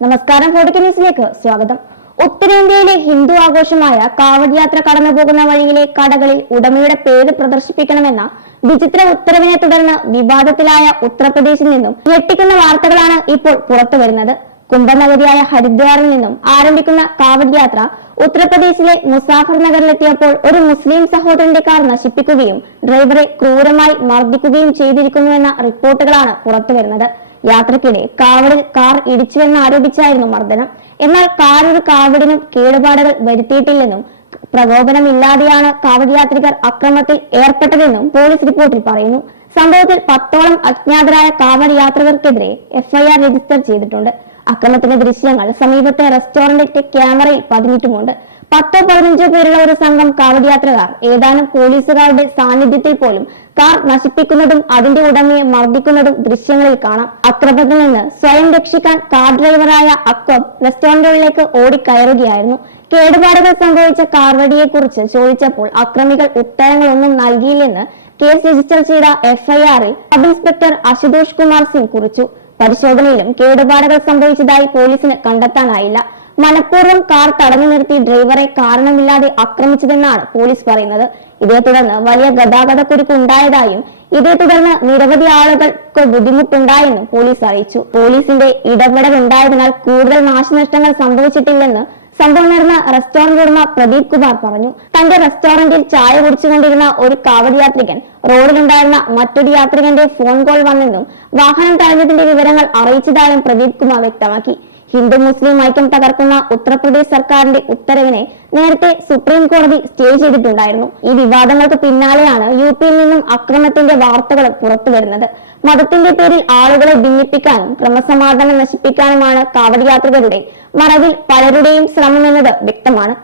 നമസ്കാരം ഫോർട്ടിക്ക് ന്യൂസിലേക്ക് സ്വാഗതം. ഉത്തരേന്ത്യയിലെ ഹിന്ദു ആഘോഷമായ കാവഡ് യാത്ര കടന്നു പോകുന്ന വഴിയിലെ കടകളിൽ ഉടമയുടെ പേര് പ്രദർശിപ്പിക്കണമെന്ന വിചിത്ര ഉത്തരവിനെ തുടർന്ന് വിവാദത്തിലായ ഉത്തർപ്രദേശിൽ നിന്നും ഞെട്ടിക്കുന്ന വാർത്തകളാണ് ഇപ്പോൾ പുറത്തു വരുന്നത്. കുംഭനഗരിയായ ഹരിദ്വാറിൽ നിന്നും ആരംഭിക്കുന്ന കാവഡ് യാത്ര ഉത്തർപ്രദേശിലെ മുസാഫർ നഗറിലെത്തിയപ്പോൾ ഒരു മുസ്ലിം സഹോദരന്റെ കാർ നശിപ്പിക്കുകയും ഡ്രൈവറെ ക്രൂരമായി മർദ്ദിക്കുകയും ചെയ്തിരിക്കുന്നുവെന്ന റിപ്പോർട്ടുകളാണ് പുറത്തുവരുന്നത് യാത്രക്കിടെ കാവടിൽ കാർ ഇടിച്ചുവെന്ന് ആരോപിച്ചായിരുന്നു മർദ്ദനം. എന്നാൽ കാർ ഒരു കാവടിനും കേടുപാടുകൾ വരുത്തിയിട്ടില്ലെന്നും പ്രകോപനമില്ലാതെയാണ് കാവടി യാത്രികർ അക്രമത്തിൽ ഏർപ്പെട്ടതെന്നും പോലീസ് റിപ്പോർട്ടിൽ പറയുന്നു. സംഭവത്തിൽ പത്തോളം അജ്ഞാതരായ കാവടി യാത്രികർക്കെതിരെ എഫ്ഐആർ രജിസ്റ്റർ ചെയ്തിട്ടുണ്ട്. അക്രമത്തിന്റെ ദൃശ്യങ്ങൾ സമീപത്തെ റെസ്റ്റോറന്റിന്റെ ക്യാമറയിൽ പതിഞ്ഞിട്ടുമുണ്ട്. പത്തോ പതിനഞ്ചോ പേരുള്ള ഒരു സംഘം കാവടി യാത്രക്കാർ ഏതാനും പോലീസുകാരുടെ സാന്നിധ്യത്തിൽ പോലും കാർ നശിപ്പിക്കുന്നതും അതിന്റെ ഉടമയെ മർദ്ദിക്കുന്നതും ദൃശ്യങ്ങളിൽ കാണാം. അക്രമത്തിൽ നിന്ന് സ്വയം രക്ഷിക്കാൻ കാർ ഡ്രൈവറായ അക്വം റെസ്റ്റോറന്റുകളിലേക്ക് ഓടിക്കയറുകയായിരുന്നു. കേടുപാടുകൾ സംഭവിച്ച കാർവടിയെ കുറിച്ച് ചോദിച്ചപ്പോൾ അക്രമികൾ ഉത്തരങ്ങളൊന്നും നൽകിയില്ലെന്ന് കേസ് രജിസ്റ്റർ ചെയ്ത എഫ്ഐആറിൽ സബ് ഇൻസ്പെക്ടർ അശുതോഷ് കുമാർ സിംഗ് കുറിച്ചു. പരിശോധനയിലും കേടുപാടുകൾ സംഭവിച്ചതായി പോലീസിന് കണ്ടെത്താനായില്ല. മനഃപൂർവം കാർ തടഞ്ഞു നിർത്തി ഡ്രൈവറെ കാരണമില്ലാതെ ആക്രമിച്ചതെന്നാണ് പോലീസ് പറയുന്നത്. ഇതേ തുടർന്ന് വലിയ ഗതാഗത കുരുക്ക് ഉണ്ടായതായും ഇതേ തുടർന്ന് നിരവധി ആളുകൾക്ക് ബുദ്ധിമുട്ടുണ്ടായെന്നും പോലീസ് അറിയിച്ചു. പോലീസിന്റെ ഇടപെടൽ ഉണ്ടായതിനാൽ കൂടുതൽ നാശനഷ്ടങ്ങൾ സംഭവിച്ചിട്ടില്ലെന്ന് സംഭവം നടന്ന റെസ്റ്റോറന്റ് ഉടമ പ്രദീപ് കുമാർ പറഞ്ഞു. തന്റെ റെസ്റ്റോറന്റിൽ ചായ കുടിച്ചുകൊണ്ടിരുന്ന ഒരു കാവടി യാത്രികൻ റോഡിലുണ്ടായിരുന്ന മറ്റൊരു യാത്രികന്റെ ഫോൺ കോൾ വന്നെന്നും വാഹനം തടഞ്ഞതിന്റെ വിവരങ്ങൾ അറിയിച്ചതായും പ്രദീപ് കുമാർ വ്യക്തമാക്കി. ഹിന്ദു മുസ്ലിം ഐക്യം തകർക്കുന്ന ഉത്തർപ്രദേശ് സർക്കാരിന്റെ ഉത്തരവിനെ നേരത്തെ സുപ്രീം കോടതി സ്റ്റേ ചെയ്തിട്ടുണ്ടായിരുന്നു. ഈ വിവാദങ്ങൾക്ക് പിന്നാലെയാണ് യു പിയിൽ നിന്നും അക്രമത്തിന്റെ വാർത്തകൾ പുറത്തു വരുന്നത്. മതത്തിന്റെ പേരിൽ ആളുകളെ ഭിന്നിപ്പിക്കാനും ക്രമസമാധാനം നശിപ്പിക്കാനുമാണ് കാവടി യാത്രികരുടെ മറവിൽ പലരുടെയും ശ്രമമെന്നത് വ്യക്തമാണ്.